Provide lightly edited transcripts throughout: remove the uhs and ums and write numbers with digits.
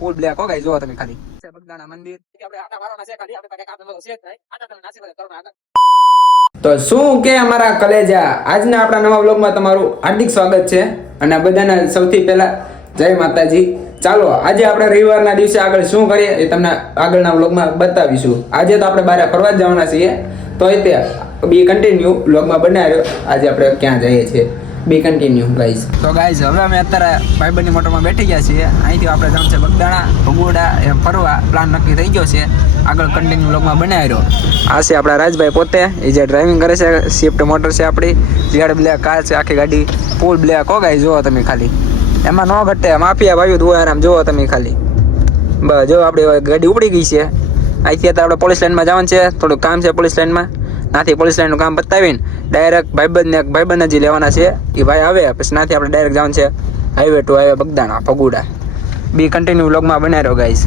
ફૂલ black હો guys, જોવો તમે ખાલી બગદાણા મંદિર આપણે આટા મારવાના છે ખાલી, આપણે પાસે કામ ધંધો છે જ નહીં, આટા તમે નાસી બધા કરો આગળ. તો શું કે અમારા કલેજા, આજના આપણા નવા વ્લોગમાં તમારું હાર્દિક સ્વાગત છે. અને બધાને સૌથી પહેલા જય માતાજી. ચાલો આજે આપણે રવિવારના દિવસે આગળ શું કરીએ એ તમને આગળના વ્લોગમાં બતાવીશું. આજે તો આપણે બહાર ફરવા જ જવાના છીએ, તો એ તે બી કન્ટિન્યુ વ્લોગમાં બનાવ્યો. આજે આપણે ક્યાં જઈએ છીએ બી કન્ટિન્યુ ગાઈઝ. તો ગાઈઝ હવે અમે અત્યારે ભાઈબંધની મોટરમાં બેઠી ગયા છીએ. અહીંથી આપણે જવાનું છે બગદાણા ભગોડા એમ ફરવા પ્લાન નક્કી થઈ ગયો છે. આગળ કન્ટિન્યુ વ્લોગમાં બનાવ્યો. આ છે આપણા રાજભાઈ પોતે, એ જે ડ્રાઇવિંગ કરે છે. સ્વિફ્ટ મોટર છે આપણી, જેડ બ્લેક કાર છે, આખી ગાડી ફૂલ બ્લેક હો ગાઈઝ, જોવો તમે ખાલી. એમાં ન ઘટે, માફિયા ભાઈ દુઆરામ જોવો તમે ખાલી. બસ જો આપણી ગાડી ઉપડી ગઈ છે. અહીંથી અત્યારે આપણે પોલીસ લાઇનમાં જવાનું છે, થોડુંક કામ છે પોલીસ લાઇનમાં. નાથી પોલીસ લાઇનનું કામ પતાવીને ડાયરેક્ટ ભાઈબંધને જ લેવાના છે. એ ભાઈ આવે પછી નાથી આપણે ડાયરેક્ટ જવાનું છે highway to highway Bagdana Bhaguda. Be continue વ્લોગમાં બનાવી રહ્યો ગાઈઝ.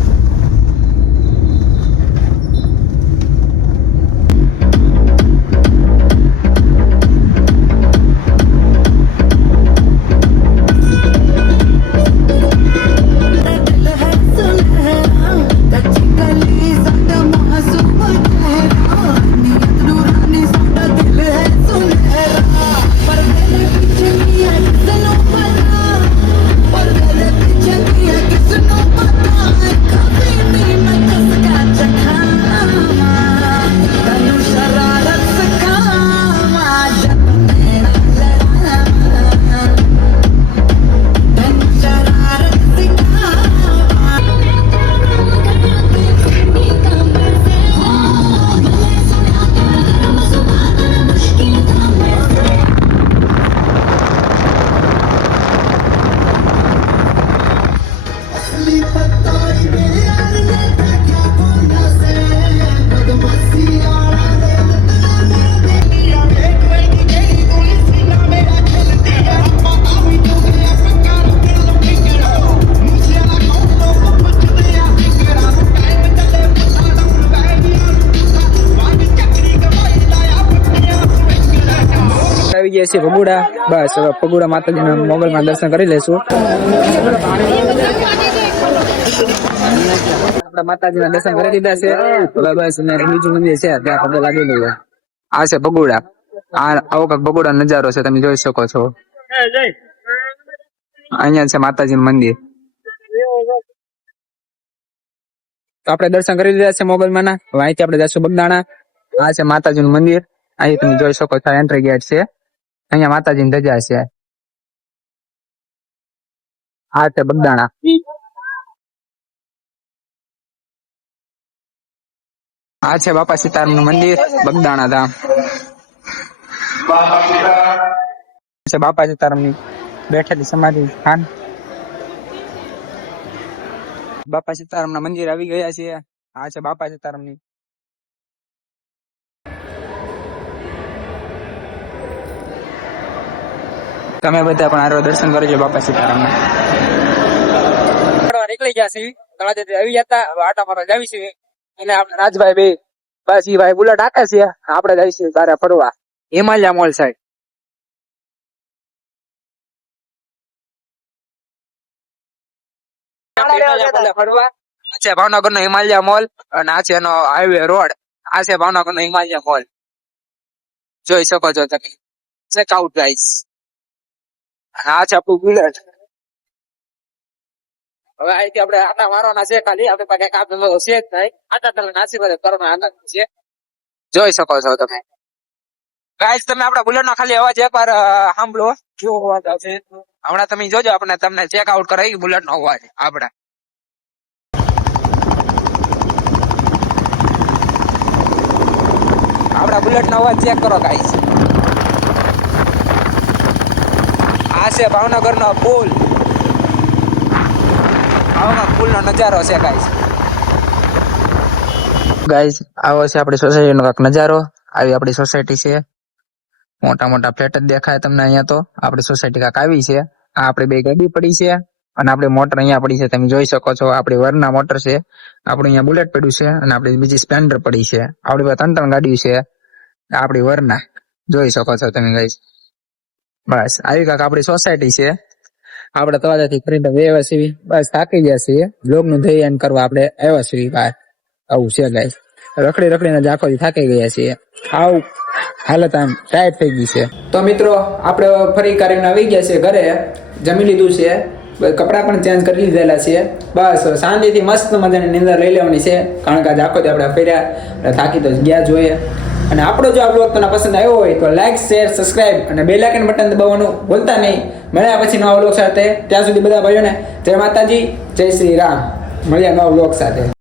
આવી ગયા છીએ ભગુડા. બસ હવે ભગુડા માતાજીના મોગલમાં દર્શન કરી લેશું. આપણા માતાજીના દર્શન કરી દીધા છે. હવે બસ બીજું મંદિર છે ત્યાં પગે લાગી ગયું. આ છે ભગુડા. આવો કાંક ભગુડા નજારો છે, તમે જોઈ શકો છો. અહીંયા છે માતાજીનું મંદિર. તો આપણે દર્શન કરી દીધા છે મોગલમાંના. હવે અહીંથી આપણે જઈશું બગદાણા. આ છે માતાજીનું મંદિર. અહીં તમે જોઈ શકો છો એન્ટ્રી ગેટ છે. અહીંયા માતાજીની ધજા છે. આ છે બગદાણા. આ છે બાપા સીતારામનું મંદિર બગદાણા ધામ. છે બાપા સીતારામની બેઠેલી સમાધિ સ્થાન. બાપા સીતારામના મંદિર આવી ગયા છે. આ છે બાપા સીતારામની. તમે બધા પણ આરો દર્શન કરજો બાપા સીતારામના. નીકળી ગયા છે તળાજેથી આવી જતા. હવે આટા મારવા જાવી છે. એટલે આપણે રાજભાઈ બે બસ ઈ ભાઈ બુલેટ આકે છે. આપણે જઈશું તારે ફરવા હિમાલયા મોલ સાઈડ. ફરવા આ છે ભાવનગર નો હિમાલયા મોલ અને આ છે એનો હાઈવે રોડ. આ છે ભાવનગર નો હિમાલયા મોલ, જોઈ શકો છો તમે. Check out guys. આ છે આપણું બુલેટ. હવે અહીંથી આપણે આટા મારવાના છે ખાલી, આપણે પાસે કામ ધંધો છે જ નહીં. આટા તમે નાસી બધે કરવાનો આનંદ છે, જોઈ શકો છો તમે. ગાઈસ તમે આપણા બુલેટ નો ખાલી અવાજ એકવાર સાંભળો, કેવો અવાજ આવશે હમણાં તમે જોજો. આપણે તમને ચેક આઉટ કરાવી બુલેટ નો અવાજ આપણા. આપણા બુલેટ નો અવાજ ચેક કરો ગાઈસ. આ છે ભાવનગર નો પુલ. આવો પુલ નો નજારો છે ગાઈસ. ગાઈસ આવો છે આપણી સોસાયટી નો કાંક નજારો. આવી આપણી સોસાયટી છે. મોટા મોટા ફ્લેટ જ દેખાય તમને અહીંયા. તો આપણી સોસાયટી કાંક આવી છે. આ આપણી બે ગાડી પડી છે અને આપણી મોટર અહીંયા પડી છે, તમે જોઈ શકો છો. આપણી વરના મોટર છે, આપણું અહીંયા બુલેટ પડ્યું છે અને આપણી બીજી સ્પ્લેન્ડર પડી છે. આપણી પાસે 3 ગાડીઓ છે આપણી વરના, જોઈ શકો છો તમે ગાઈસ. બસ આવી કાંક આપણી સોસાયટી છે. આપણે તળાજાથી ફરીને આવ્યા છીએ, બસ થાકી ગયા છીએ. બ્લોગ નું ધ્યેય કરવા આપણે આવ્યા છીએ બહાર. આવું છે ગાઈસ, રખડીને જ આખો દી થાકી ગયા છીએ. આવું હાલત આમ ટાઈટ થઈ ગઈ છે. તો મિત્રો આપણે ફરી કરીને આવી ગયા છે ઘરે, જમી લીધું છે, કપડાં પણ ચેન્જ કરી લીધેલા છે. બસ શાંતિથી મસ્ત મજાની નિંદર લઈ લેવાની છે, કારણ કે આજે આખો દી આપણે ફર્યા, થાકી તો ગયા જોઈએ. અને આપણો જો આ બ્લોગ તમને પસંદ આવ્યો હોય તો લાઈક, શેર, સબસ્ક્રાઇબ અને બેલ આઇકન બટન દબાવવાનું ભૂલતા નહીં. મળ્યા પછી નવા બ્લોગ સાથે, ત્યાં સુધી બધા ભાઈઓને જય માતાજી, જય શ્રી રામ. મળ્યા નવા બ્લોગ સાથે.